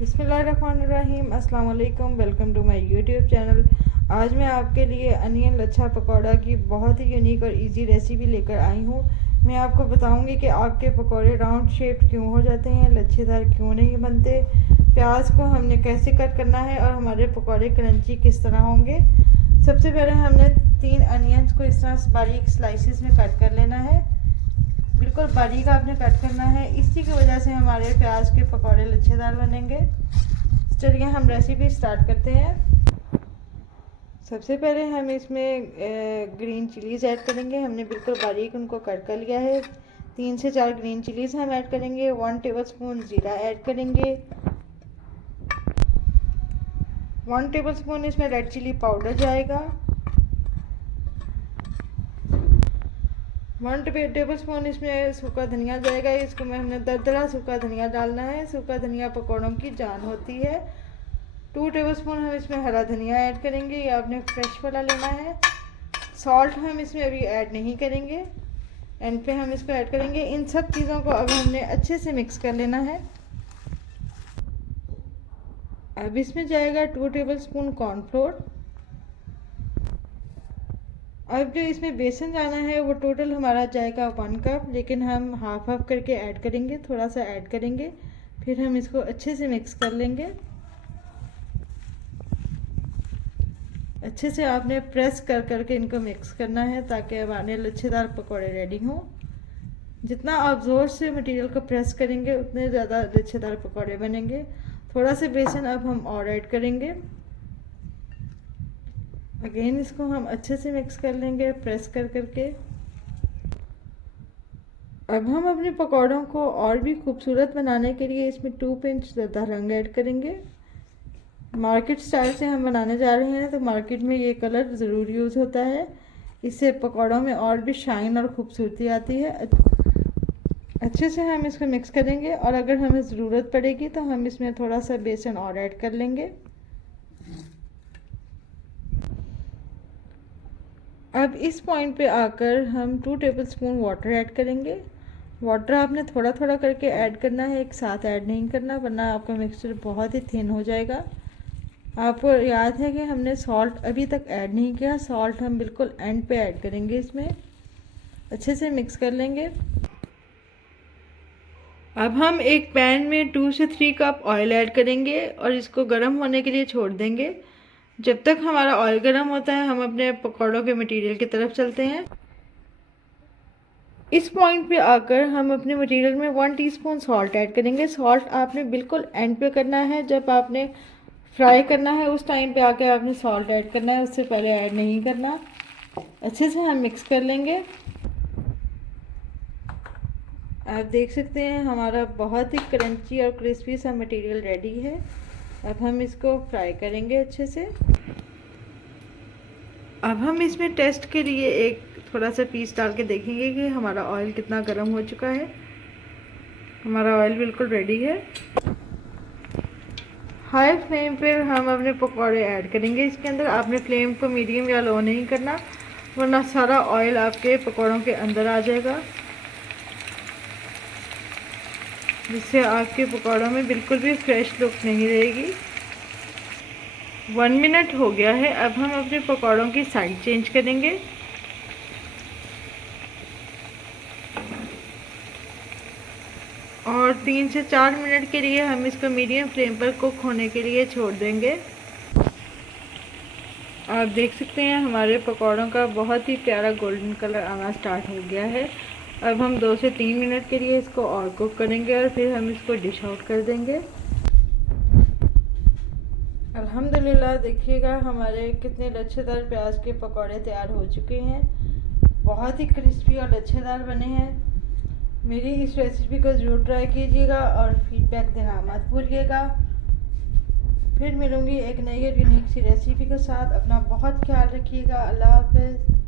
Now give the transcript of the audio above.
बिस्मिल्लाहिर्रहमानिर्रहीम। अस्सलाम वालेकुम। Welcome to my YouTube channel. आज मैं आपके लिए अनियन लच्छा पकौड़ा की बहुत ही यूनिक और इजी रेसिपी लेकर आई हूँ। मैं आपको बताऊंगी कि आपके पकौड़े राउंड शेप क्यों हो जाते हैं, लच्छेदार क्यों नहीं बनते, प्याज को हमने कैसे कट करना है और हमारे पकौड़े क्रंची किस तरह होंगे। सबसे पहले हमने 3 अनियंस को इस तरह बारीक स्लाइसिस में कट कर लेना है। बिल्कुल बारीक आपने कट करना है, इसी की वजह से हमारे प्याज के पकौड़े लच्छेदार बनेंगे। चलिए हम रेसिपी स्टार्ट करते हैं। सबसे पहले हम इसमें ग्रीन चिलीज़ ऐड करेंगे। हमने बिल्कुल बारीक उनको कट कर लिया है। 3 से 4 ग्रीन चिलीज़ हम ऐड करेंगे। 1 टेबलस्पून ज़ीरा ऐड करेंगे। 1 टेबलस्पून इसमें रेड चिली पाउडर जाएगा। 1 टेबलस्पून इसमें सूखा धनिया जाएगा। इसको में हमने दरदरा सूखा धनिया डालना है। सूखा धनिया पकौड़ों की जान होती है। 2 टेबलस्पून हम इसमें हरा धनिया ऐड करेंगे, ये आपने फ्रेश वाला लेना है। सॉल्ट हम इसमें अभी ऐड नहीं करेंगे, एंड पे हम इसको ऐड करेंगे। इन सब चीज़ों को अब हमने अच्छे से मिक्स कर लेना है। अब इसमें जाएगा 2 टेबलस्पून कॉर्नफ्लोर। अब जो इसमें बेसन जाना है वो टोटल हमारा जाएगा 1 कप, लेकिन हम हाफ हाफ करके ऐड करेंगे, थोड़ा सा ऐड करेंगे, फिर हम इसको अच्छे से मिक्स कर लेंगे। अच्छे से आपने प्रेस कर करके इनको मिक्स करना है ताकि हमारे लच्छेदार पकौड़े रेडी हों। जितना आप ज़ोर से मटेरियल को प्रेस करेंगे उतने ज़्यादा लच्छेदार पकौड़े बनेंगे। थोड़ा सा बेसन अब हम और ऐड करेंगे। अगेन इसको हम अच्छे से मिक्स कर लेंगे प्रेस कर करके। अब हम अपने पकौड़ों को और भी खूबसूरत बनाने के लिए इसमें 2 पिंच ज़्यादा रंग ऐड करेंगे। मार्केट स्टाइल से हम बनाने जा रहे हैं तो मार्केट में ये कलर ज़रूर यूज़ होता है। इससे पकौड़ों में और भी शाइन और ख़ूबसूरती आती है। अच्छे से हम इसको मिक्स करेंगे और अगर हमें ज़रूरत पड़ेगी तो हम इसमें थोड़ा सा बेसन और ऐड कर लेंगे। अब इस पॉइंट पे आकर हम 2 टेबलस्पून वाटर ऐड करेंगे। वाटर आपने थोड़ा थोड़ा करके ऐड करना है, एक साथ ऐड नहीं करना, वरना आपका मिक्सचर बहुत ही थिन हो जाएगा। आपको याद है कि हमने सॉल्ट अभी तक ऐड नहीं किया। सॉल्ट हम बिल्कुल एंड पे ऐड करेंगे। इसमें अच्छे से मिक्स कर लेंगे। अब हम एक पैन में 2 से 3 कप ऑयल ऐड करेंगे और इसको गर्म होने के लिए छोड़ देंगे। जब तक हमारा ऑयल गर्म होता है हम अपने पकौड़ों के मटेरियल की तरफ चलते हैं। इस पॉइंट पे आकर हम अपने मटेरियल में 1 टीस्पून सॉल्ट ऐड करेंगे। सॉल्ट आपने बिल्कुल एंड पे करना है, जब आपने फ्राई करना है उस टाइम पे आकर आपने सॉल्ट ऐड करना है, उससे पहले ऐड नहीं करना। अच्छे से हम मिक्स कर लेंगे। आप देख सकते हैं हमारा बहुत ही क्रंची और क्रिस्पी सा मटेरियल रेडी है। अब हम इसको फ्राई करेंगे अच्छे से। अब हम इसमें टेस्ट के लिए एक थोड़ा सा पीस डाल के देखेंगे कि हमारा ऑयल कितना गर्म हो चुका है। हमारा ऑयल बिल्कुल रेडी है। हाई फ्लेम पर हम अपने पकौड़े ऐड करेंगे इसके अंदर। आपने फ्लेम को मीडियम या लो नहीं करना, वरना सारा ऑयल आपके पकौड़ों के अंदर आ जाएगा, जिससे आपके पकौड़ों में बिल्कुल भी फ्रेश लुक नहीं रहेगी। 1 मिनट हो गया है। अब हम अपने पकौड़ों की साइड चेंज करेंगे। और 3 से 4 मिनट के लिए हम इसको मीडियम फ्लेम पर कुक होने के लिए छोड़ देंगे। आप देख सकते हैं हमारे पकौड़ों का बहुत ही प्यारा गोल्डन कलर आना स्टार्ट हो गया है। अब हम 2 से 3 मिनट के लिए इसको और कुक करेंगे और फिर हम इसको डिश आउट कर देंगे। अल्हम्दुलिल्लाह, देखिएगा हमारे कितने लच्छेदार प्याज के पकौड़े तैयार हो चुके हैं। बहुत ही क्रिस्पी और लच्छेदार बने हैं। मेरी इस रेसिपी को ज़रूर ट्राई कीजिएगा और फीडबैक देना मत भूलिएगा। फिर मिलूँगी एक नई और यूनिक सी रेसिपी के साथ। अपना बहुत ख्याल रखिएगा। अल्लाह हाफ़िज़।